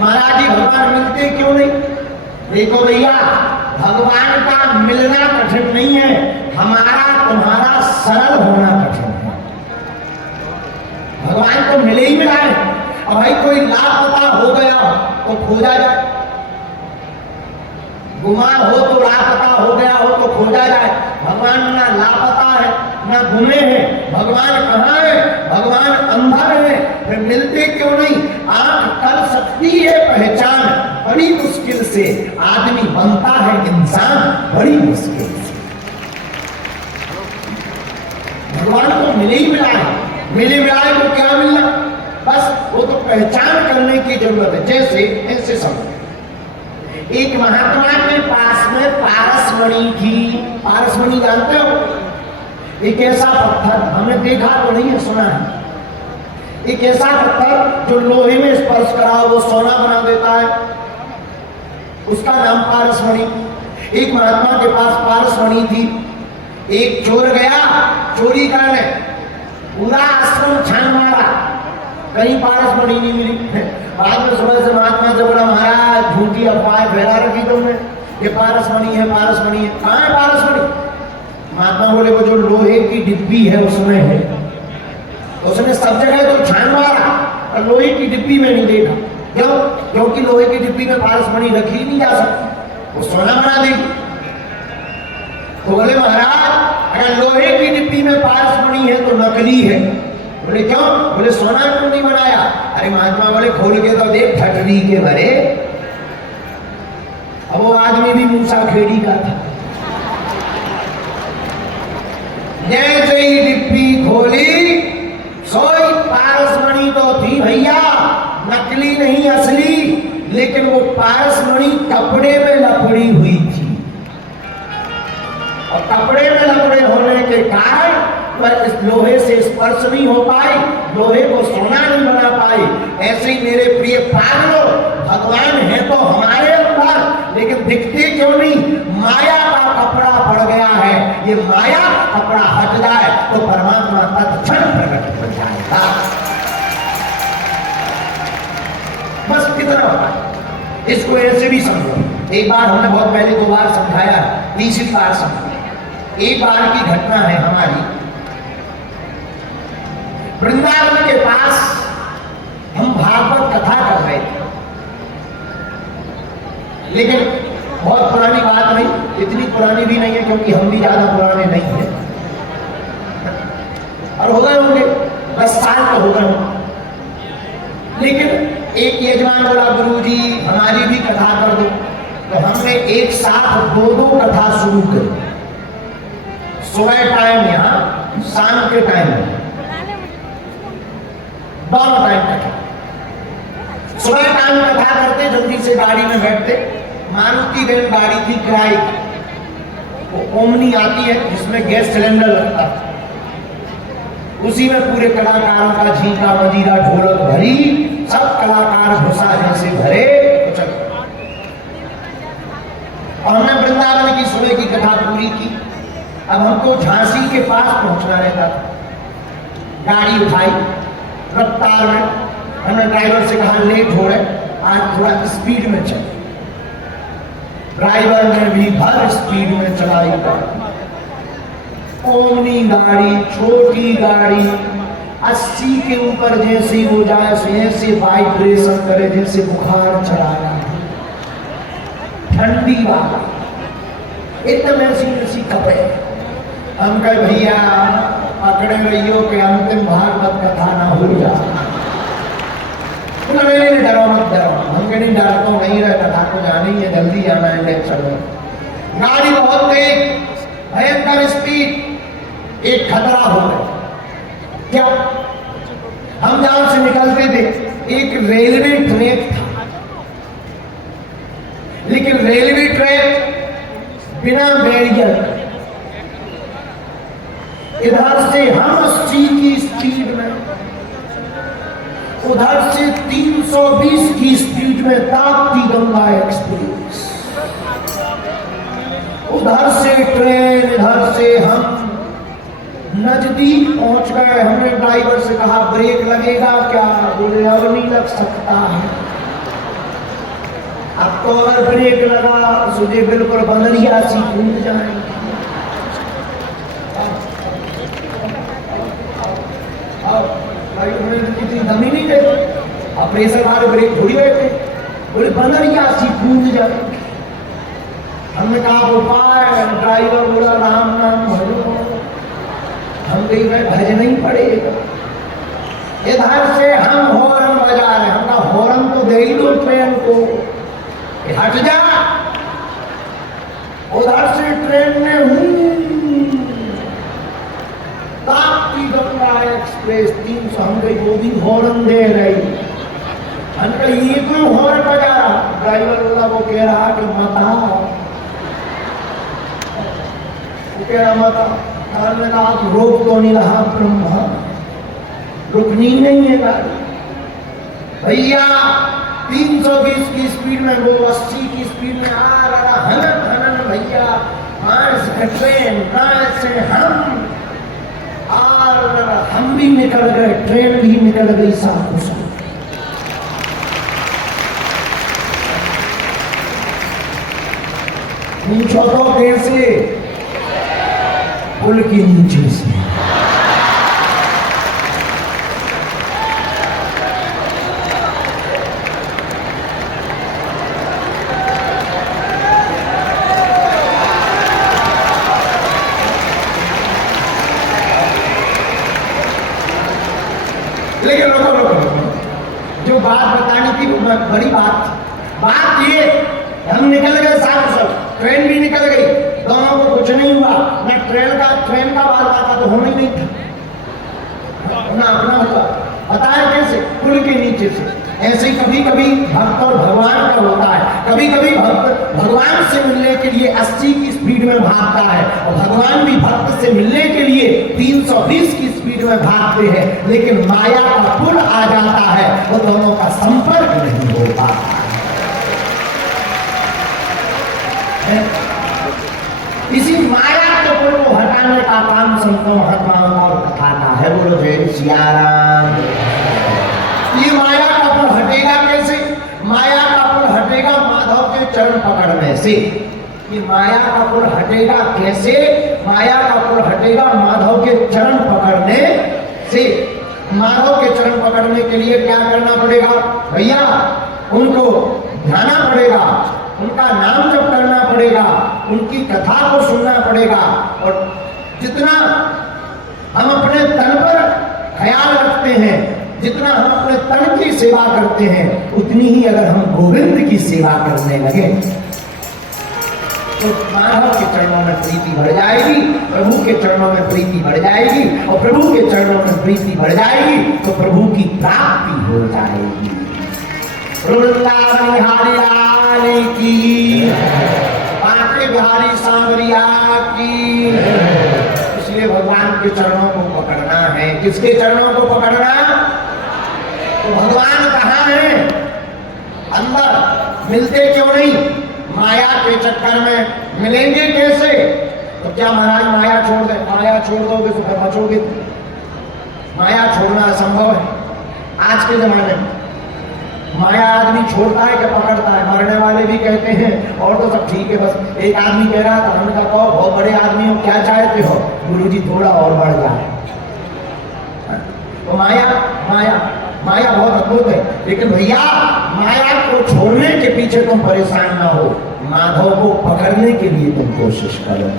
महाराज जी भगवान मिलते क्यों नहीं? देखो भैया, भगवान का मिलना कठिन नहीं है, हमारा तुम्हारा सरल होना कठिन है। भगवान तो मिले ही मिला है। अब भाई कोई लापता हो गया तो खोजा जाए, गुमा हो तो लापता हो गया हो तो खोजा जाए। भगवान ना लापता है ना गुमे हैं। भगवान कहाँ है? भगवान अंदर है। फिर मिलते क्यों नहीं? आंख कर सकती है पहचान, बड़ी मुश्किल से आदमी बनता है इंसान, बड़ी मुश्किल से। भगवान को मिले ही मिला है। मिले मिला है तो क्या मिलना? बस वो तो पहचान करने की जरूरत है। जैसे ऐसे समझो, एक महात्मा के पास में पारसमणि थी। पारसमणि जानते हो? एक ऐसा पत्थर, हमने देखा तो नहीं है, सुना है। एक ऐसा पत्थर जो लोहे में स्पर्श करा वो सोना बना देता है, उसका नाम पारसमणि। एक महात्मा के पास पारसमणि थी। एक चोर गया चोरी करने, पूरा आश्रम छान मारा, कहीं पारसमणि नहीं मिली। बाद में सुबह से महात्मा से बोला, महाराज झूठी अफवाह फैला रखी तुमने, ये पारसमणि है, पारसमणि है। कहाँ है पारसमणि? महात्मा बोले, वो जो लोहे की डिब्बी है उसमें है। उसने सब जगह तो छान मारा और लोहे की डिब्बी में नहीं देखा। क्यों? क्योंकि लोहे की डिब्बी में पारसमणि रखी नहीं जा सकती, वो सोना बना देगी। तो बोले, महाराज अगर लोहे की डिब्बी में पारसमणि है तो नकली है। बोले क्यों? बोले सोना क्यों नहीं बनाया? अरे महात्मा बोले, खोल के तो देख, फटरी के भरे। अब वो आदमी भी मूसा खेड़ी का था। जैसे ही डिब्बी खोली, सोई पारसमणि तो थी भैया, नकली नहीं असली, लेकिन वो पारसमणि कपड़े में लपड़ी हुई थी। और कपड़े में लपड़े होने के कारण पर इस लोहे से स्पर्श नहीं हो पाई, लोहे को सोना नहीं बना पाई। ऐसे ही मेरे प्रिय पागलों, भगवान है तो हमारे अंदर, लेकिन दिखते क्यों नहीं? माया का कपड़ा पड़ गया है। ये माया कपड़ा हट जाए तो परमात्मा तत्क्षण प्रकट हो जाएगा। बस कितना होता है, इसको ऐसे भी समझो। एक बार हमने बहुत पहले 2 बार समझाया, तीसरी बार समझाया। एक बार की घटना है हमारी, वृंदावन के पास हम भागवत कथा कर रहे थे, लेकिन बहुत पुरानी बात नहीं, इतनी पुरानी भी नहीं है क्योंकि हम भी ज्यादा पुराने नहीं हैं, और हो गए होंगे 10 साल तो हो गए होंगे। लेकिन एक यजमान बोला, गुरुजी हमारी भी कथा कर दो। तो हमने एक साथ 2 कथा शुरू करी। सुबह टाइम यहाँ, शाम के टाइम दोनों टाइम कथा। सुबह टाइम कथा करते, जल्दी से गाड़ी में बैठते। मारुति वैन गाड़ी थी किराए की, वो ओमनी आती है जिसमें गैस सिलेंडर लगता है, उसी में पूरे कलाकारों का झींका मजीरा ढोलक भरी, सब कलाकार घुसा जैसे भरे तो चल। और हमने वृंदावन की सुबह की कथा पूरी की। अब हमको झांसी के पास पहुंचना रहता था। गाड़ी उठाई, रफ्तार में हमने ड्राइवर से कहा लेट हो रहे, आज थोड़ा स्पीड में चल। ड्राइवर ने भी भर स्पीड में चलाई। ओमनी गाड़ी, छोटी गाड़ी, 80 के ऊपर जैसे हो जाए ऐसे वाइब्रेशन करे जैसे बुखार चढ़ाया, ठंडी वाला एकदम ऐसी कपड़े। हम कहे भैया पकड़े रहियो के अंतिम भागवत कथा ना हो जाए। नहीं डरो मत डरो। हम कहीं डरता हूँ नहीं रहे, कथा को जानी है, जल्दी जाना है टेंशन में। गाड़ी बहुत तेज, भयंकर स्पीड, एक खतरा हो गया। क्या? हम जहां से निकलते थे एक रेलवे ट्रैक था, लेकिन रेलवे ट्रैक बिना बैरियर। इधर से हम 80 की स्पीड में, उधर से 320 की स्पीड में ताप्ती गंगा एक्सप्रेस। उधर से ट्रेन, इधर से हम नजदीक पहुंच गए। हमने ड्राइवर से कहा ब्रेक लगेगा क्या? बोले अब नहीं लग सकता है। अब तो अगर ब्रेक लगा तुझे बिल्कुल बंदरिया सी कूद जाएंगे। कितनी दमी नहीं देते, अब प्रेशर वाले ब्रेक थोड़ी होते, बोले बंदरिया सी कूद जाएंगे। हमने कहा उपाय, ड्राइवर बोला राम नाम भजो। हम कहीं भजन नहीं पड़ेगा। इधर से हम हॉर्न बजा रहे, हम कहा हॉर्न तो दे ही दो ट्रेन को, हट जा। उधर से ट्रेन में ताप्ती गंगा एक्सप्रेस 300, हम कहीं वो भी हॉर्न दे रही। हम कहीं ये क्यों हॉर्न बजा रहा? ड्राइवर बोला वो कह रहा कि माता, वो कह रहा माता। ने कहा रोक तो नहीं रहा ब्रह्मा, रुकनी नहीं है गाड़ी भैया। 320 की स्पीड में, वो 80 की स्पीड में आ रहा, हनन हनन भैया। ट्रेन से हम भी निकल गए, ट्रेन भी निकल गई साथ को साथ। पूछो तो कैसे? पुल के नीचे से। लेकिन लोगों जो बात बतानी थी वो बड़ी बात ये, हम निकल गए साथ सब, ट्रेन भी निकल गई, दोनों को कुछ नहीं हुआ। ना ट्रेन का बात आता तो होना ही नहीं था ना, अपना हुआ। बताया कैसे? पुल के नीचे से। ऐसे ही कभी कभी भक्त और भगवान का होता है। कभी कभी भक्त भगवान से मिलने के लिए 80 की स्पीड में भागता है, और भगवान भी भक्त से मिलने के लिए 320 की स्पीड में भागते हैं। लेकिन माया का पुल आ जाता है, वो दोनों का संपर्क नहीं होता है। इसी माया के पुल को हटाने का काम संतों महात्माओं का बताता है। बोलो जय सिया राम। ये माया का पुल हटेगा कैसे? माया का पुल हटेगा माधव के चरण पकड़ने से। ये माया का पुल हटेगा कैसे? माया का पुल हटेगा माधव के चरण पकड़ने से। माधव के चरण पकड़ने के लिए क्या करना पड़ेगा भैया? उनको ध्याना पड़ेगा, उनका नाम जप करना पड़ेगा, उनकी कथा को सुनना पड़ेगा। और जितना हम अपने तन पर ख्याल रखते हैं, जितना हम अपने तन की सेवा करते हैं, उतनी ही अगर हम गोविंद की सेवा करने लगे तो माधव के चरणों में प्रीति बढ़ जाएगी, प्रभु के चरणों में प्रीति बढ़ जाएगी, और प्रभु के चरणों में प्रीति बढ़ जाएगी तो प्रभु की प्राप्ति हो जाएगी। वृंदावन बिहारी लाल की, बांके बिहारी सांवरिया की। इसलिए भगवान के चरणों को पकड़ना है। किसके चरणों को पकड़ना? तो भगवान कहाँ है? अंदर। मिलते क्यों नहीं? माया के चक्कर में। मिलेंगे कैसे? तो क्या महाराज माया छोड़ दे? माया छोड़ दोगे तो फिर बचोगे? माया छोड़ना असंभव है आज के जमाने में। माया आदमी छोड़ता है कि पकड़ता है? मरने वाले भी कहते हैं और तो सब ठीक है। बस एक आदमी कह रहा था, हमने कहा कहो बहुत बड़े आदमी हो, क्या चाहते हो? गुरुजी थोड़ा और बढ़ जाए। तो माया माया माया बहुत अद्भुत है। लेकिन भैया माया को छोड़ने के पीछे तुम परेशान ना हो, माधव को पकड़ने के लिए तुम कोशिश करो।